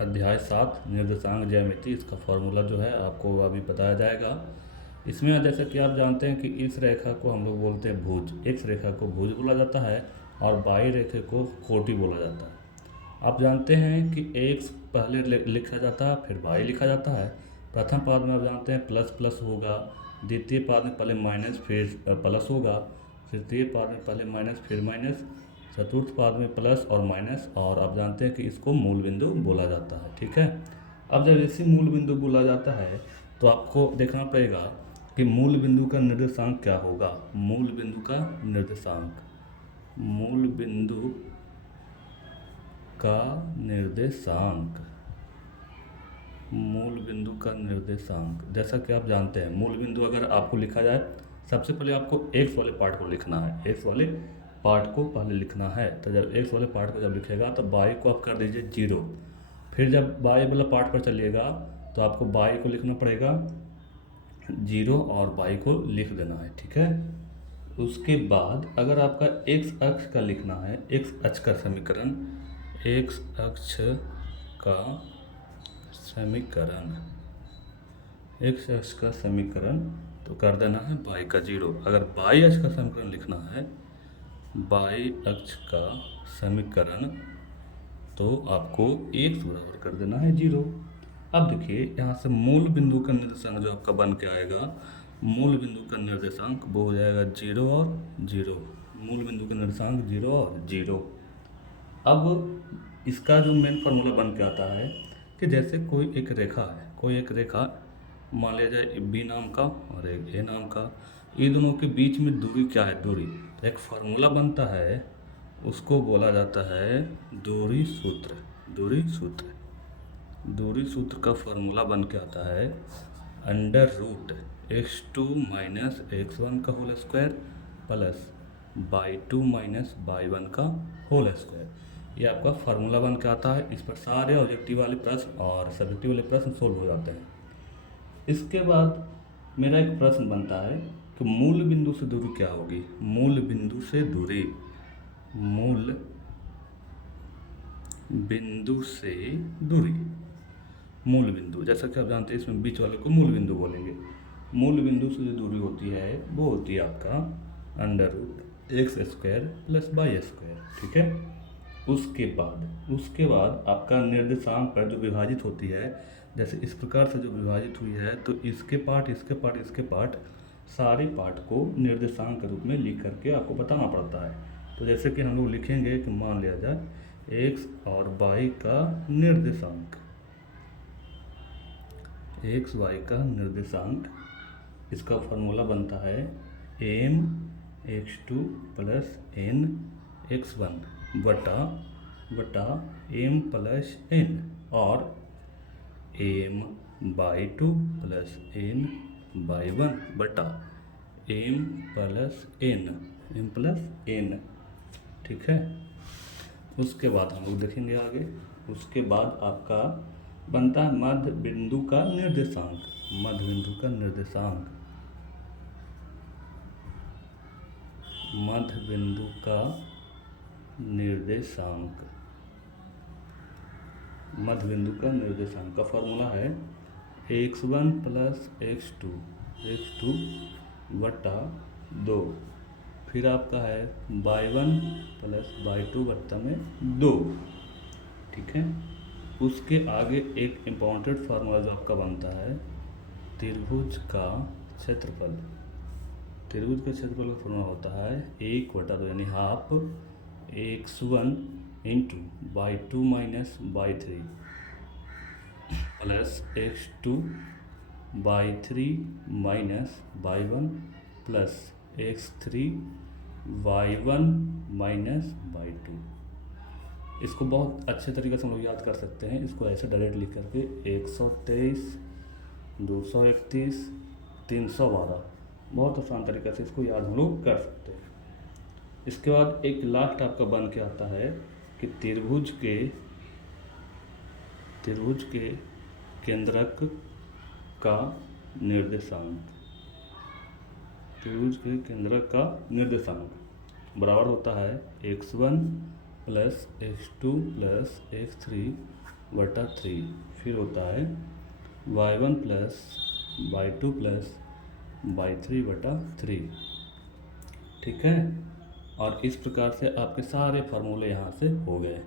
अध्याय 7 निर्देशांक ज्यामिति। इसका फॉर्मूला जो है आपको अभी बताया जाएगा। इसमें जैसे कि आप जानते हैं कि इस रेखा को हम लोग बोलते हैं भुज, एक्स रेखा को भुज बोला जाता है और बाई रेखा को कोटि बोला जाता है। आप जानते हैं कि एक्स पहले लिखा जाता है फिर बाई लिखा जाता है। प्रथम पाद में आप जानते हैं प्लस प्लस होगा, द्वितीय पाद में पहले माइनस फिर प्लस होगा, तृतीय पाद में पहले माइनस फिर माइनस, चतुर्थ पाद में प्लस और माइनस, और आप जानते हैं कि इसको मूल बिंदु बोला जाता है। ठीक है। अब जब इसी मूल बिंदु बोला जाता है तो आपको देखना पड़ेगा कि मूल बिंदु का निर्देशांक क्या होगा। मूल बिंदु का निर्देशांक, मूल बिंदु का निर्देशांक, मूल बिंदु का निर्देशांक, जैसा कि आप जानते हैं मूल बिंदु अगर आपको लिखा जाए, सबसे पहले आपको एक्स वाले पार्ट को लिखना है, एक्स वाले पार्ट को पहले लिखना है। तो जब एक्स वाले पार्ट को जब लिखेगा तो बाई को आप कर दीजिए 0। फिर जब बाई वाला पार्ट पर चलिएगा तो आपको बाई को लिखना पड़ेगा 0 और बाई को लिख देना है। ठीक है। उसके बाद अगर आपका एक्स अक्ष का लिखना है, एक्स अक्ष का समीकरण, एक्स अक्ष का समीकरण, एक्स अक्ष का समीकरण तो कर देना है बाई का 0। अगर बाई अक्ष का समीकरण लिखना है, बाई अक्ष का समीकरण, तो आपको एक्स बराबर कर देना है 0। अब देखिए यहाँ से मूल बिंदु का निर्देशांक जो आपका बन के आएगा, मूल बिंदु का निर्देशांक वो हो जाएगा 0 और 0। मूल बिंदु का निर्देशांक 0 और 0। अब इसका जो मेन फार्मूला बन के आता है कि जैसे कोई एक रेखा है, कोई एक रेखा मान लिया जाए बी नाम का और एक ए नाम का, ये दोनों के बीच में दूरी क्या है, दूरी, तो एक फार्मूला बनता है, उसको बोला जाता है दूरी सूत्र। दूरी सूत्र, दूरी सूत्र का फार्मूला बन के आता है √x2 माइनस x1 का whole square plus y2 minus y1 का होल स्क्वायर। ये आपका फार्मूला बन के आता है। इस पर सारे ऑब्जेक्टिव वाले प्रश्न और सब्जेक्टिव वाले प्रश्न सोल्व हो जाते हैं। इसके बाद मेरा एक प्रश्न बनता है कि मूल बिंदु से दूरी क्या होगी। मूल बिंदु से दूरी, मूल बिंदु से दूरी, मूल बिंदु, जैसा कि आप जानते हैं इसमें बीच वाले को मूल बिंदु बोलेंगे। मूल बिंदु से जो दूरी होती है वो होती है आपका √x² प्लस y²। ठीक है। उसके बाद आपका निर्देशांक पर जो विभाजित होती है, जैसे इस प्रकार से जो विभाजित हुई है तो इसके पार्ट, इसके पार्ट, इसके पार्ट, सारे पार्ट को निर्देशांक के रूप में लिख करके आपको बताना पड़ता है। तो जैसे कि हम लोग लिखेंगे कि मान लिया जाए x और y का निर्देशांक, एक्स वाई का निर्देशांक, इसका फार्मूला बनता है m(x2) प्लस n(x1) बटा m प्लस n, और m/2 प्लस n/1 बटा m प्लस n। ठीक है। उसके बाद हम लोग देखेंगे आगे। उसके बाद आपका बनता है मध्य बिंदु का निर्देशांक। मध्य बिंदु का निर्देशांक, मध्य बिंदु का निर्देशांक, मध्य बिंदु का निर्देशांक का फॉर्मूला है x1 प्लस x2 बटा 2, फिर आपका है y1 प्लस y2 बट्टा में 2। ठीक है। उसके आगे एक इम्पॉर्टेंट फार्मूला जो आपका बनता है त्रिभुज का क्षेत्रफल। त्रिभुज के क्षेत्रफल का फॉर्मूला होता है 1/2 यानी half x1 into y2 minus y3 plus x2 y3 minus y1 plus x3 y1 minus y2। इसको बहुत अच्छे तरीके से हम लोग याद कर सकते हैं। इसको ऐसे डायरेक्ट लिख करके 123, 231, 312, बहुत आसान तरीके से इसको याद हम लोग कर सकते हैं। इसके बाद एक लास्ट आपका बन के आता है कि त्रिभुज के केंद्रक का निर्देशांक, त्रिभुज के केंद्रक का निर्देशांक बराबर होता है x1 plus x2 plus x3 बटा 3, फिर होता है y1 plus y2 plus y3 बटा 3। ठीक है, और इस प्रकार से आपके सारे फार्मूले यहाँ से हो गए।